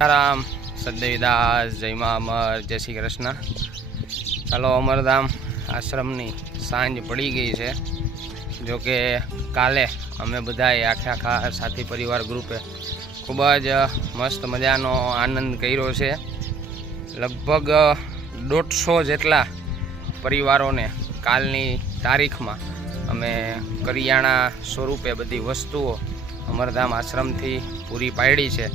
રામ સદદેવીદાસ જય મા અમર જય શ્રી કૃષ્ણ। ચાલો અમરધામ આશ્રમની સાંજ પડી ગઈ છે। જો કે કાલે અમે બધાએ આખા સાથી પરિવાર ગ્રુપે ખૂબ જ મસ્ત મજાનો આનંદ કર્યો છે। લગભગ 150 જેટલા પરિવારોને કાલની તારીખમાં અમે કરિયાણા સ્વરૂપે બધી વસ્તુઓ અમરધામ આશ્રમથી પૂરી પાડી છે।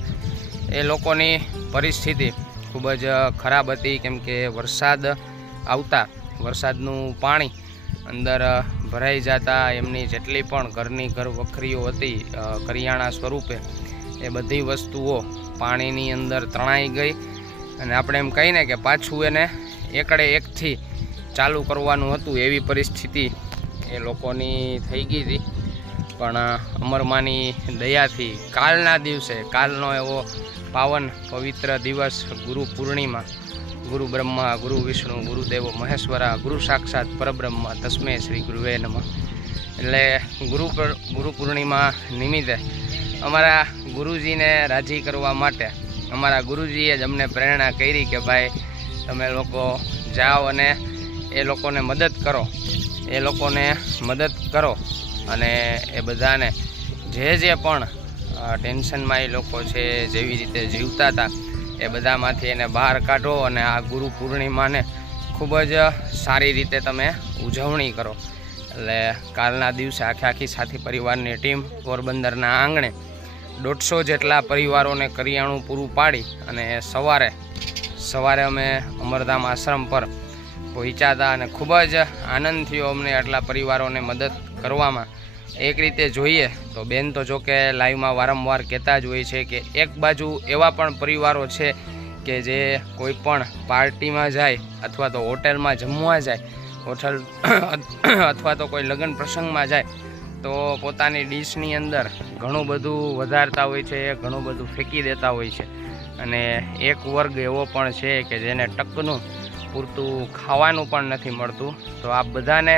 એ લોકોની પરિસ્થિતિ ખૂબ જ ખરાબ હતી, કેમ કે વરસાદ આવતા વરસાદનું પાણી અંદર ભરાઈ જતા એમની જેટલી પણ ઘર વખરીઓ હતી કરિયાણા સ્વરૂપે એ બધી વસ્તુઓ પાણીની અંદર તણાઈ ગઈ। અને આપણે એમ કહીને કે પાછું એને એકડે એકથી ચાલુ કરવાનું હતું એવી પરિસ્થિતિ એ લોકોની થઈ ગઈ હતી। પણ અમરમાની દયાથી કાલના દિવસે કાલનો એવો પાવન પવિત્ર દિવસ ગુરુ પૂર્ણિમા, ગુરુ બ્રહ્મા ગુરુ વિષ્ણુ ગુરુદેવો મહેશ્વરા ગુરુ સાક્ષાત પરબ્રહ્મ તસ્મે શ્રી ગુરુવે નમઃ। એટલે ગુરુ પૂર્ણિમા નિમિત્તે અમારા ગુરુજીને રાજી કરવા માટે અમારા ગુરુજીએ જ અમને પ્રેરણા કરી કે ભાઈ તમે લોકો જાઓ અને એ લોકોને મદદ કરો અને એ બધાને જે પણ ટેન્શનમાં એ લોકો છે જેવી રીતે જીવતા હતા એ બધામાંથી એને બહાર કાઢો અને આ ગુરુ પૂર્ણિમાને ખૂબ જ સારી રીતે તમે ઉજવણી કરો। એટલે કાલના દિવસે આખી સાથી પરિવારની ટીમ પોરબંદરના આંગણે 150 જેટલા પરિવારોને કરિયાણું પૂરું પાડી અને સવારે અમે અમરધામ આશ્રમ પર પહોંચ્યા હતા અને ખૂબ જ આનંદ થયો અમને આટલા પરિવારોને મદદ કરવામાં। એક રીતે જોઈએ તો બેન તો જો કે લાઈવમાં વારંવાર કહેતા જ હોય છે કે એક બાજુ એવા પણ પરિવારો છે કે જે કોઈ પણ પાર્ટીમાં જાય અથવા તો હોટલમાં જમવા જાય અથવા તો કોઈ લગ્ન પ્રસંગમાં જાય તો પોતાની ડીશની અંદર ઘણું બધું વધારતા હોય છે, ઘણું બધું ફેંકી દેતા હોય છે। અને એક વર્ગ એવો પણ છે કે જેને ટકનું પૂરતું ખાવાનું પણ નથી મળતું। તો આપ બધાને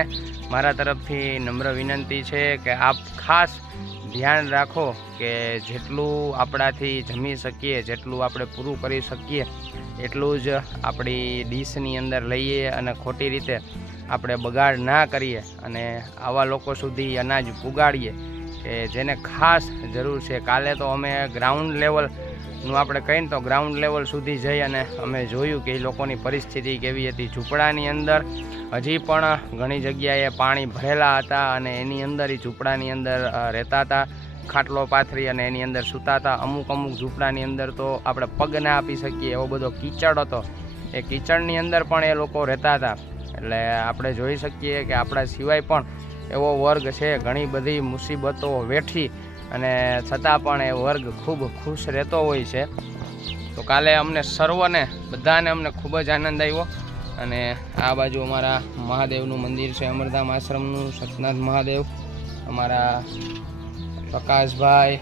મારા તરફથી નમ્ર વિનંતી છે કે આપ ખાસ ધ્યાન રાખો કે જેટલું આપણાથી જમી શકીએ, જેટલું આપણે પૂરું કરી શકીએ એટલું જ આપણી ડીશની અંદર લઈએ અને ખોટી રીતે આપણે બગાડ ના કરીએ અને આવા લોકો સુધી અનાજ પુગાડીએ કે જેને ખાસ જરૂર છે। કાલે તો અમે ગ્રાઉન્ડ લેવલનું આપણે કહીને તો ગ્રાઉન્ડ લેવલ સુધી જઈ અને અમે જોયું કે એ લોકોની પરિસ્થિતિ કેવી હતી। ઝૂંપડાની અંદર હજી પણ ઘણી જગ્યાએ પાણી ભરેલા હતા અને એની અંદર એ ઝૂંપડાની અંદર રહેતા હતા, ખાટલો પાથરી અને એની અંદર સૂતા હતા। અમુક ઝૂંપડાની અંદર તો આપણે પગ ના આપી શકીએ એવો બધો કીચડ હતો, એ કીચડની અંદર પણ એ લોકો રહેતા હતા। એટલે આપણે જોઈ શકીએ કે આપણા સિવાય પણ એવો વર્ગ છે ઘણી બધી મુસીબતો વેઠી અને છતાં પણ એ વર્ગ ખૂબ ખુશ રહેતો હોય છે। તો કાલે અમને સર્વને બધાને અમને ખૂબ જ આનંદ આવ્યો। અને આ બાજુ અમારા મહાદેવનું મંદિર છે અમરધામ આશ્રમનું, સતનાથ મહાદેવ, અમારા પ્રકાશભાઈ,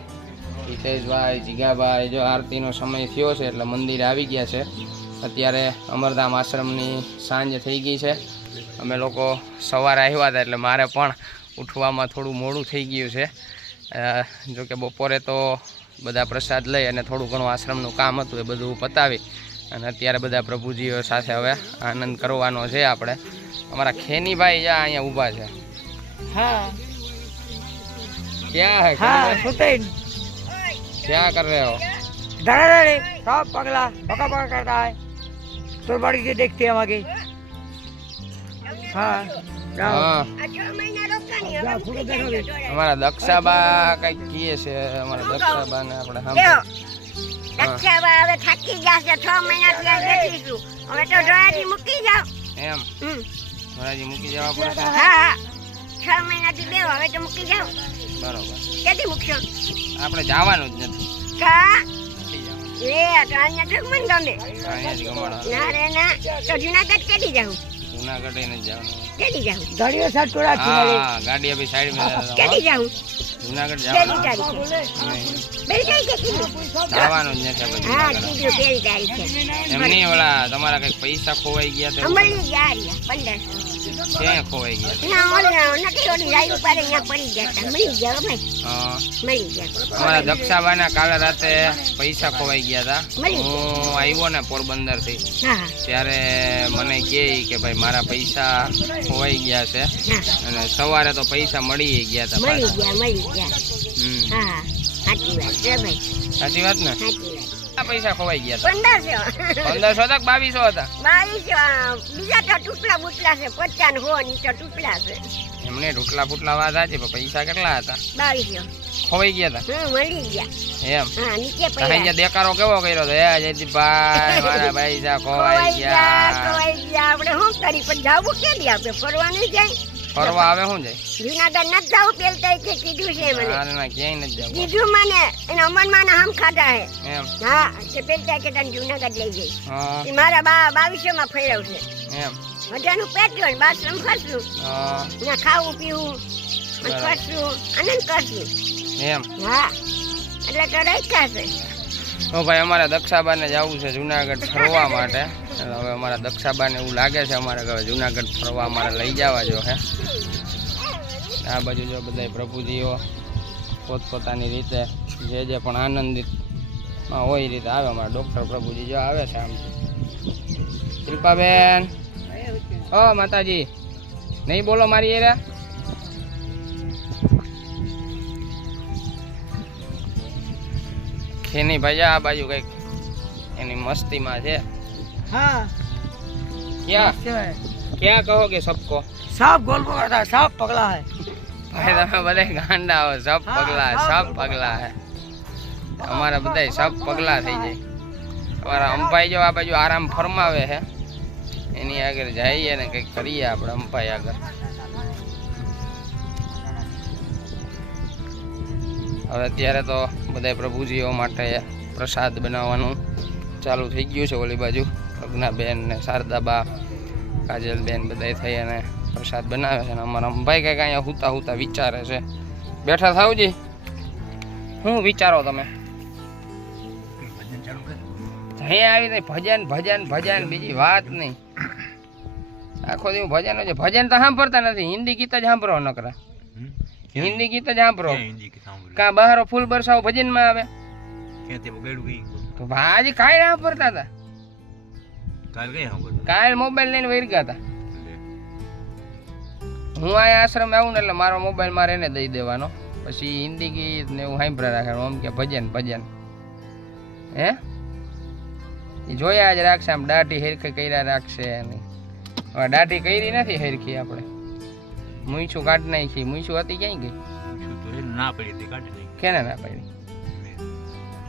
હિતેશભાઈ, જીગાભાઈ જો આરતીનો સમય થયો છે એટલે મંદિરે આવી ગયા છે। અત્યારે અમરધામ આશ્રમની સાંજ થઈ ગઈ છે। અમે લોકો સવારે આવ્યા હતા એટલે મારે પણ ઉઠવામાં થોડું મોડું થઈ ગયું છે। જોકે બપોરે તો બધા પ્રસાદ લઈ અને થોડું ઘણું આશ્રમનું કામ હતું એ બધું પતાવી અને અત્યારે બધા પ્રભુજીઓ સાથે હવે આનંદ કરવાનો છે આપણે। અમારા ખેનીભાઈ જ્યાં અહીંયા ઊભા છે। हाँ ક્યાં હે हाँ सुतेन क्या कर रहे हो? धड़ाधड़ी सब पगला बका बका करता है तो बड़ी से देखते हैं आगे। हाँ जाओ હા અમારા દક્ષાબા કઈક કીએ છે, અમારા દક્ષાબા ને આપણે દક્ષાબા હવે થાકી ગયા છે, 6 મહિનાથી આ બેઠી છું, હવે તો ધોરાજી મૂકી જાવ એમ ધોરાજી મૂકી જવા પડશે। હા 6 મહિનાથી બેવ, હવે તો મૂકી જાવ। બરોબર, કેદી મૂકશો? આપણે જવાનું જ નથી, કા નથી જવાનું, એ તો અહીંયા તો મને ગમે અહીંયા જ ગમાડવાનું। ના રે ના, તો જુનાગઢ કેદી જાઉં? જુનાગઢ એ નથી જવાનું। કેદી જાઉં? गाड़ियों साथ टोरा હા ગાડી અભી સાઈડ में કેદી જાઉં? જુનાગઢ પહેલી જવાનું તારીખે નહીં, પહેલી તારીખે કીધું? જવાનું જ નથી આપણે હા જુનાગઢ। કીધું પહેલી તારીખે। એમ નહીં, ઓલા તમારા કઈક પૈસા ખોવાઈ ગયા તો અમલની ગયા રહ્યા 1500 ક્યાંય ખોવાઈ ગયા ના ઓલી નથી ઓલી રાઈ ઉપર અહીંયા પડી ગયા હતા. મળી ગયા અમે હા. મળી ગયા. અમારા દક્ષાબાના કાલે રાતે પૈસા ખોવાઈ ગયા હતા. મળી હું આવ્યો ને પોરબંદર થી હા ત્યારે મને કહે કે ભાઈ મારા પૈસા ખોવાઈ ગયા છે હા અને સવારે તો પૈસા મળી ગયા હતા મળી પાછા. ગયા મળી ગયા. હમ. હા સાચી વાત છે ભાઈ, સાચી વાત ને? સાચી વાત. આ પૈસા ખોવાઈ ગયા હતા. 1500 1500 હતા કે 2200 હતા? 2200 બીજા તો ટુકડા બુટલા છે 50 હો ની તો ટુકડા છે. એમને ટૂટલા ફૂટલા વાત સાચી પણ પૈસા કેટલા હતા? 2200 ખોવાઈ ગયા હતા મળી ગયા. એમ? હા નીચે અહીંયા પડ્યા. દેકારો કેવો કર્યો તો હે જયદીપભાઈ મારા પૈસા ખોવાઈ ગયા. ખોવાઈ ગયા. આપણે શું કરી પણ જાવું કેદી આપણે ફરવા નહીં જાય. ફરવા આવે શું જાય? જુનાગઢ નથી જાવું પેલતા કે કીધું છે મને. ના ના ક્યાંય નથી જવું. કીધું મને એના અમનમાં હમ ખાધા હે. એમ? હા તે પેલતા કે તને જુનાગઢ લઈ જઈશ. હા. એ મારા 2200 માં ફેરવ છે. એમ? બધાનું પેટ્રોલ બાથરૂમ ખર્ચું હા. ના ખાવું પીવું અને બરાબર. ખર્ચું આનંદ કરશું. એમ? હા એટલે તો રાખ્યા છે. તો ભાઈ અમારે દક્ષાબાને જવું છે જુનાગઢ ફરવા માટે. એટલે હવે અમારા દક્ષાબાને એવું લાગે છે અમારે કે હવે જુનાગઢ ફરવા અમારે લઈ જવા જો હે. આ બાજુ જો બધા પ્રભુજીઓ પોતપોતાની રીતે જે પણ આનંદિતમાં હોય એ રીતે આવે. અમારા ડૉક્ટર પ્રભુજી જો આવે છે આમ. શિલ્પાબેન ઓ માતાજી નહીં બોલો મારી એરા. ખેની ભાઈ આ બાજુ કઈક એની મસ્તીમાં છે. हाँ ક્યાં ક્યાં કહો કે સબકો? सब गोल पकड़ता है, सब पगला है। ભાઈ તમે બધા ગાંડા હો. સબ પગલા સબ પગલા હે. અમારા બધા સબ પગલા થઈ જાય. અમારા અંપાઈ જો આ બાજુ આરામ ફરમાવે છે એની આગળ જઈએ ને કંઈક કરીએ આપણે અંપાઈ આગળ. હવે અત્યારે તો બધા પ્રભુજીઓ માટે પ્રસાદ બનાવવાનું ચાલુ થઈ ગયું છે. ઓલી બાજુ પ્રજ્ઞાબેન ને શારદાબા કાજલબેન બધા થઈ અને પ્રસાદ બનાવે છે. અને અમારા અંભાઈ કંઈક અહીંયા હુતા હુતા વિચારે છે. બેઠા થાવજી, શું વિચારો તમે? અહીંયા આવી નહીં ભજન ભજન ભજન બીજી વાત નહીં. આખો દિવસ ભજન છે. ભજન તો સાંભળતા નથી. હિન્દી ગીત જ સાંભળો નકરા. હિન્દી ગીત જ સાંભળો. કાં બહારો ફૂલ બરસાવ ભજનમાં આવે તો ભાજી કાંઈ ના સાંભળતા હતા. કાલ મોબાઈલ લઈને વહી ગયા હતા. હું અહીંયા આશ્રમ આવું ને એટલે મારો મોબાઈલ મારે એને દઈ દેવાનો. પછી હિન્દી ગીત ને એવું સાંભળ્યા રાખવાનું. આમ કે ભજન ભજન હે એ જોયા જ રાખશે. આમ દાઢી હેરખી કર્યા રાખશે. નહીં હવે દાઢી કરી નથી હેરખી આપણે. મૂછું કાઢી નાખી. મૂછું હતી ક્યાંય ગઈ? કેને ના પાડી?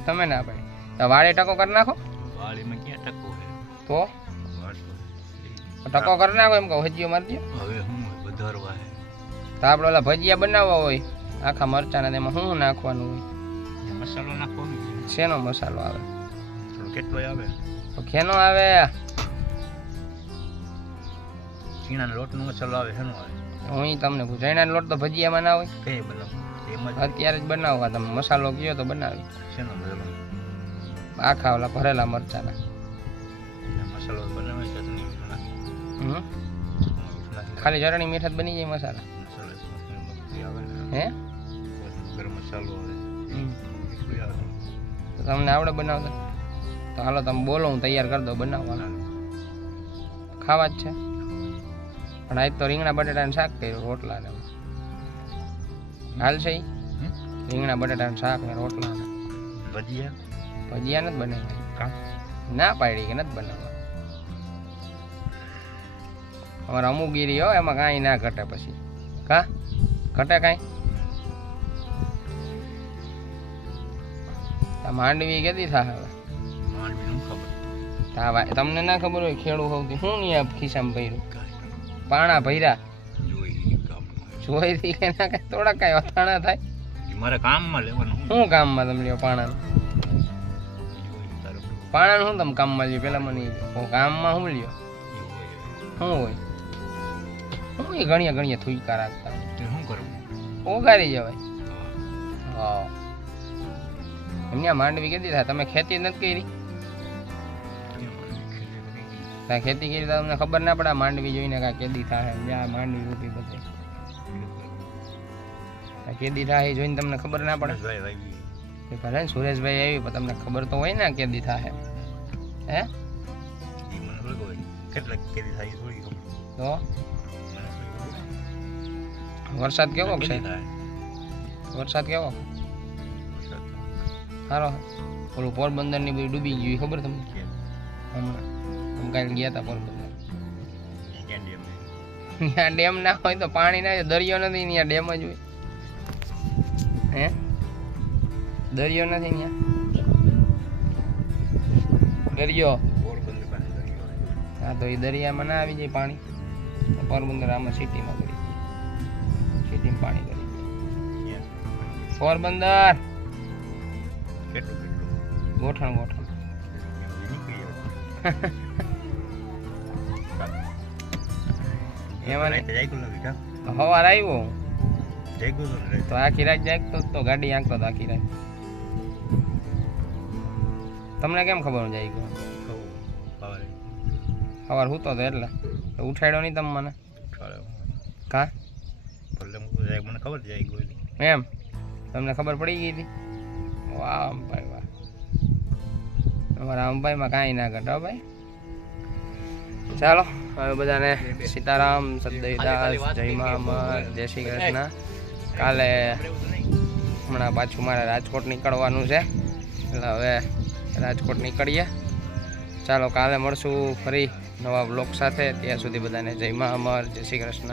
તમે ના પાડી તો વાળે ટકો કરી નાખો. તો ટકો કરી નાખો એમ કહો. હજીઓ મારી દો તો આપણે ઓલા ભજીયા બનાવવા હોય આખા મરચાના તેમાં શું નાખવાનું હોય? મસાલો નાખવાનો. શેનો મસાલો આવે? કેટલો આવે? તો ખેનો આવે? ચીણાનો લોટનો મસાલો આવે. શેનો આવે? હું તમને પૂછું. ચણાનો લોટ તો ભજીયામાં ના હોય? કઈ બનાવો? એમ જ અત્યારે જ બનાવવા. તમે મસાલો કયો તો બનાવી. શેનો મસાલો? આખા ઓલા ભરેલા મરચાના. મસાલો બનાવે ચટણી હમ ખાલી ચટણી મીઠા જ બની જાય મસાલા? મસાલો આવે હે ગરમ મસાલો આવે. હમ. શું આવે? તો તમને આવડે બનાવતા? તો હાલો તમે બોલો, હું તૈયાર કરી દઉં બનાવવાનું. ખાવા જ છે. પણ આજ તો રીંગણા બટાટાનું શાક કર્યું, રોટલા ને હાલ છે. રીંગણા બટાટાનું શાક ને રોટલા ને ભજીયા ભજીયા નથી બનાવ્યા. કાં ના પાડી કે નથી બનાવવા. અમારા અમુગીરી હો એમાં કાંઈ ના ઘટે. પછી કા ઘટે કાંઈ? આ માંડવી કેદી થાય હવે? માંડવીનું ખબર તમને ના ખબર હોય? ખેડૂ સૌથી શું નહીં ખિસ્સામાં ભર્યું? પાણા ભર્યા જોઈ કામનું. જોઈથી કે ના કઈ થોડા કઈ અથાણા થાય. મારે કામમાં લેવાનું. શું કામમાં તમે લ્યો પાણાનું? પાણાનું શું તમે કામમાં લ્યો? પેલા મને ઈ કહો. કામમાં શું લ્યો? શું હોય? શું એ ઘણીએ ઘણીએ થૂકા રાખતા શું કરવું? ઓગારી જવાય. હા એમને માંડવી કીધી થાય. તમે ખેતી નથી કરી? ત્યાં ખેતી કરી તો તમને ખબર ના પડે માંડવી જોઈને કાં કેદી થાય જ્યાં માંડવી ઊભી બધે કેદી થાય એ જોઈને તમને ખબર ના પડે ભાઈ ભાઈ કે ભલે ને સુરેશભાઈ આવી પણ તમને ખબર તો હોય ને કેદી થાય હે ઈ મને થોડી ખબર. કેટલા કેદી થાય ઈ થોડી ખબર. તો મને થોડી ખબર. વરસાદ કેવો છે કેદી થાય? વરસાદ કેવો વરસાદ તો સારો ઓલું પોરબંદર ની બધી ડૂબી ગયું એ ખબર તમને કેમ? હમણાં અમે કાલે ગયા હતા પોરબંદર ઈ ક્યાં ડેમ છે? ત્યાં ડેમ ના હોય તો પાણી ના હોય દરિયો નથી ત્યાં ડેમ જ હોય હે દરિયો નથી ત્યાં દરિયો પોરબંદર પાસે દરિયો હોય. હા તો એ દરિયામાં ના આવી જાય પાણી તો પોરબંદર આમાં સિટીમાં કરી સિટીમાં પાણી કરી ક્યાં? પોરબંદર કેટલું ગોઠણ ગોઠણ એમ નીકળી આવે. એમાં રાતે જાગ્યું નથી કાં? સવાર આવ્યો જાગ્યું તો ને તો આખી રાત જાગતો જ તો ગાડી આંકતો તો આખી રાત તમને કેમ ખબર જાય ગયો કહું પાવરે સવાર સૂતો તો એટલે તો ઉઠાડ્યો નહીં તમે મને ઉઠાડ્યો. કા ભલે મૂકું જાય મને ખબર જાય ગઈ. એમ તમને ખબર પડી ગઈ હતી વાહ અંભાઈ વાહ અમારા અંભાઈમાં કાંઈ ના ઘટો ભાઈ ચાલો હવે બધાને સીતારામ સદૈદાસ જય મા અમર જય શ્રી કૃષ્ણ કાલે હમણાં પાછું મારે રાજકોટ નીકળવાનું છે એટલે હવે રાજકોટ નીકળીએ ચાલો કાલે મળશું ફરી નવા બ્લોગ સાથે ત્યાં સુધી બધાને જય મા અમર જય શ્રી કૃષ્ણ